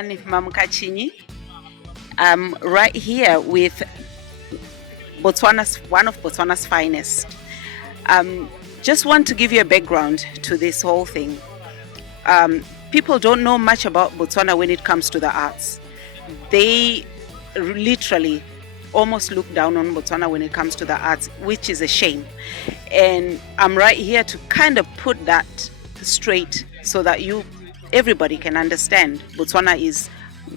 Sanibani, Mamkachinyi. I'm right here with one of Botswana's finest. Um, just want to give you a background to this whole thing. People don't know much about Botswana when it comes to the arts. They literally almost look down on Botswana when it comes to the arts, which is a shame. And I'm right here to kind of put that straight so that everybody can understand Botswana is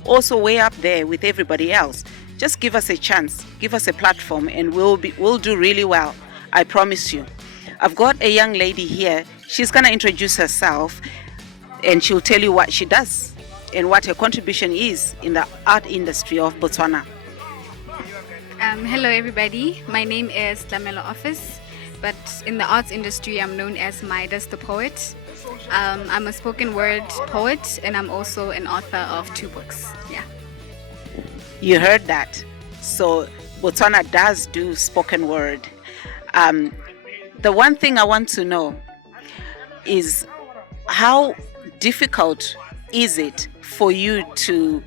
also way up there with everybody else. Just give us a chance, give us a platform, and we'll do really well. I promise you. I've got a young lady here. She's gonna introduce herself, and she'll tell you what she does and what her contribution is in the art industry of Botswana. Hello, everybody. My name is Tlamelo Office, but in the arts industry, I'm known as Midas the poet. I'm a spoken word poet, and I'm also an author of 2 books. Yeah. You heard that. So Botswana does do spoken word. The one thing I want to know is how difficult is it for you to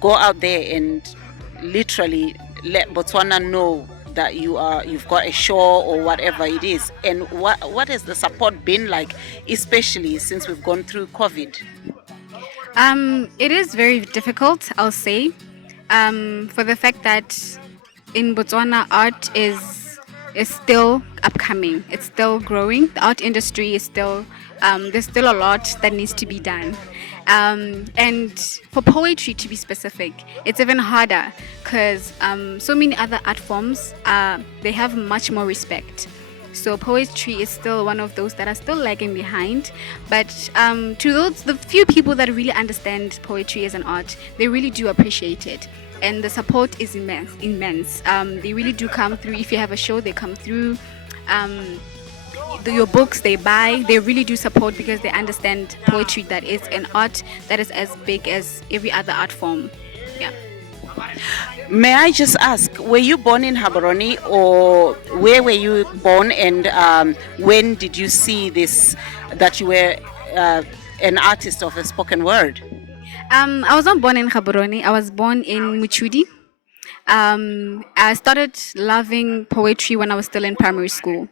go out there and literally let Botswana know that you've got a show or whatever it is, and what has the support been like, especially since we've gone through COVID? It is very difficult, I'll say, for the fact that in Botswana, art is still upcoming. It's still growing. The art industry is still there's still a lot that needs to be done. And for poetry, to be specific, it's even harder because so many other art forms they have much more respect. So poetry is still one of those that are still lagging behind. But to the few people that really understand poetry as an art, they really do appreciate it. And the support is immense. They really do come through. If you have a show, they come through. Your books they buy. They really do support because they understand poetry, that is an art that is as big as every other art form. Yeah. May I just ask, were you born in Gaborone, or where were you born, and when did you see this, that you were an artist of a spoken word? I was not born in Gaborone. I was born in Muchudi. I started loving poetry when I was still in primary school.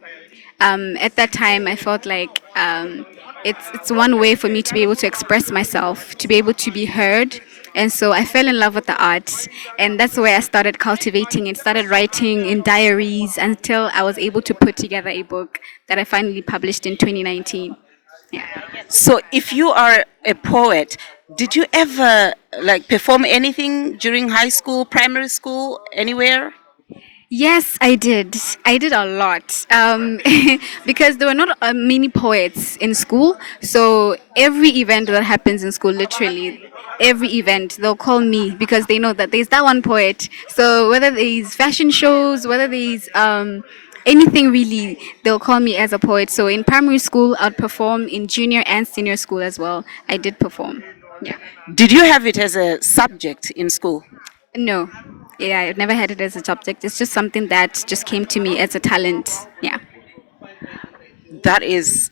At that time, I felt like it's one way for me to be able to express myself, to be able to be heard. And so I fell in love with the arts, and that's where I started cultivating and started writing in diaries until I was able to put together a book that I finally published in 2019. Yeah. So if you are a poet, did you ever like perform anything during high school, primary school, anywhere? Yes, I did. I did a lot because there were not many poets in school. So every event that happens in school, literally every event, they'll call me because they know that there's that one poet. So whether there's fashion shows, whether there's anything really, they'll call me as a poet. So in primary school, I'd perform. In junior and senior school as well, I did perform. Yeah. Did you have it as a subject in school? No. Yeah, I've never had it as a subject. It's just something that just came to me as a talent. Yeah. That is,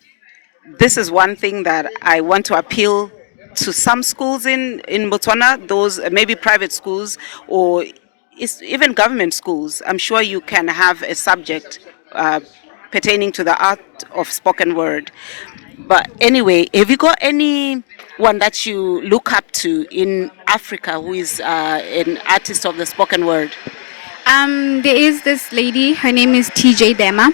this is one thing that I want to appeal to some schools in Botswana, those maybe private schools or even government schools. I'm sure you can have a subject pertaining to the art of spoken word. But anyway, have you got anyone that you look up to in Africa who is an artist of the spoken word? There is this lady. Her name is TJ Dema,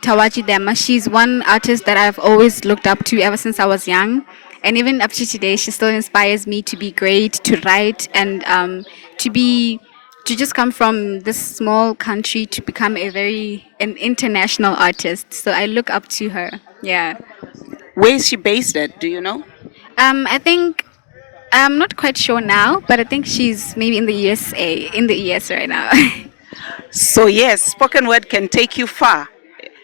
Tawaji Dema. She's one artist that I've always looked up to ever since I was young, and even up to today, she still inspires me to be great, to write, and to just come from this small country to become an international artist. So I look up to her. Yeah. Where is she based at? Do you know? I think I'm not quite sure now, but I think she's maybe in the USA, in the US right now. So yes, spoken word can take you far.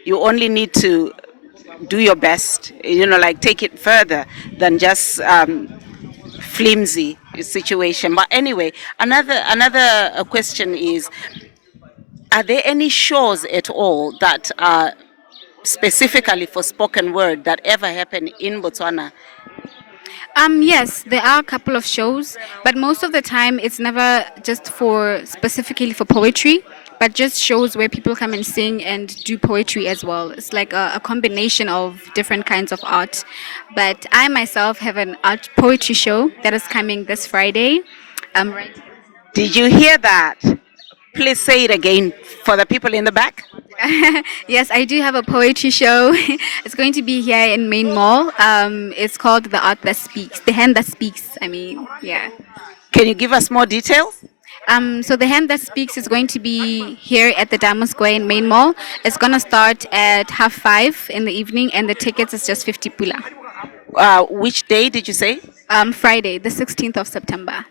You only need to do your best, like take it further than just flimsy situation. But anyway, another question is, are there any shows at all that are specifically for spoken word that ever happen in Botswana? Yes, there are a couple of shows, but most of the time it's never just for specifically for poetry, but just shows where people come and sing and do poetry as well. It's like a combination of different kinds of art. But I myself have an art poetry show that is coming this Friday. Right. Did you hear that? Please say it again for the people in the back. Yes, I do have a poetry show. It's going to be here in Main Mall. It's called The Art That Speaks, The Hand That Speaks. I mean, yeah. Can you give us more details? So the hand that speaks is going to be here at the Diamond Square in Main Mall. It's gonna start at 5:30 in the evening, and the tickets is just 50 pula. Which day did you say? Friday, the 16th of September.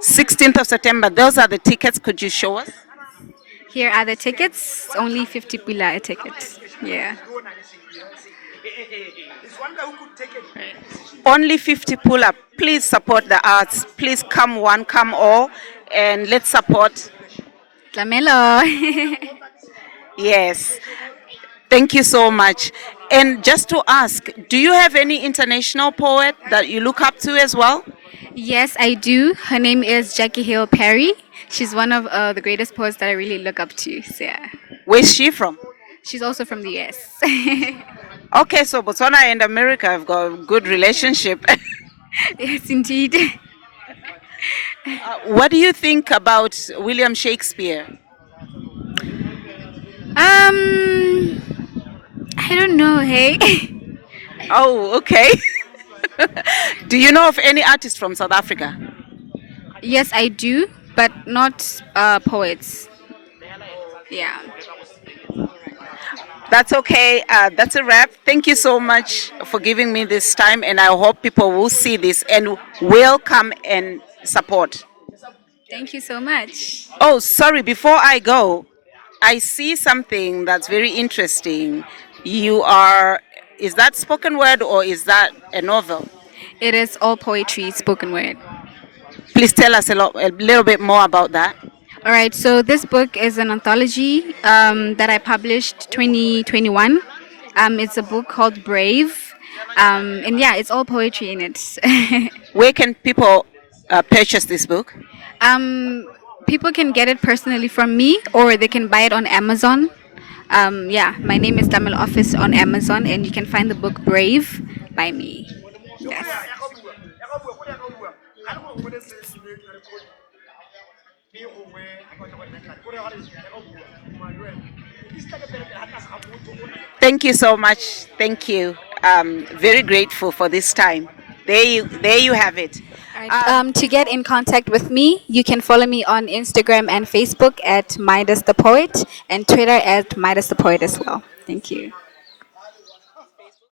16th of September. Those are the tickets. Could you show us? Here are the tickets. Only 50 pula a ticket. Yeah. Only 50 pull up. Please support the arts. Please come one, come all, and let's support. Tlamelo. Yes. Thank you so much. And just to ask, do you have any international poet that you look up to as well? Yes, I do. Her name is Jackie Hill Perry. She's one of the greatest poets that I really look up to. So yeah. Where's she from? She's also from the US. Okay, so Botswana and America have got a good relationship. Yes, indeed. What do you think about William Shakespeare? I don't know, hey. Oh, okay. Do you know of any artist from South Africa? Yes, I do, but not poets. Yeah. That's okay. That's a wrap. Thank you so much for giving me this time, and I hope people will see this and will come and support. Thank you so much. Oh, sorry, before I go, I see something that's very interesting. You are, is that spoken word or is that a novel? It is all poetry, spoken word. Please tell us a little bit more about that. All right, so this book is an anthology that I published 2021. It's a book called Brave. And yeah, it's all poetry in it. Where can people purchase this book? People can get it personally from me or they can buy it on Amazon. Yeah, my name is Tamil Office on Amazon, and you can find the book Brave by me. Yes. Thank you so much. Thank you. Very grateful for this time. There you have it. All right. To get in contact with me, you can follow me on Instagram and Facebook at Midas the Poet and Twitter at Midas the Poet as well. Thank you.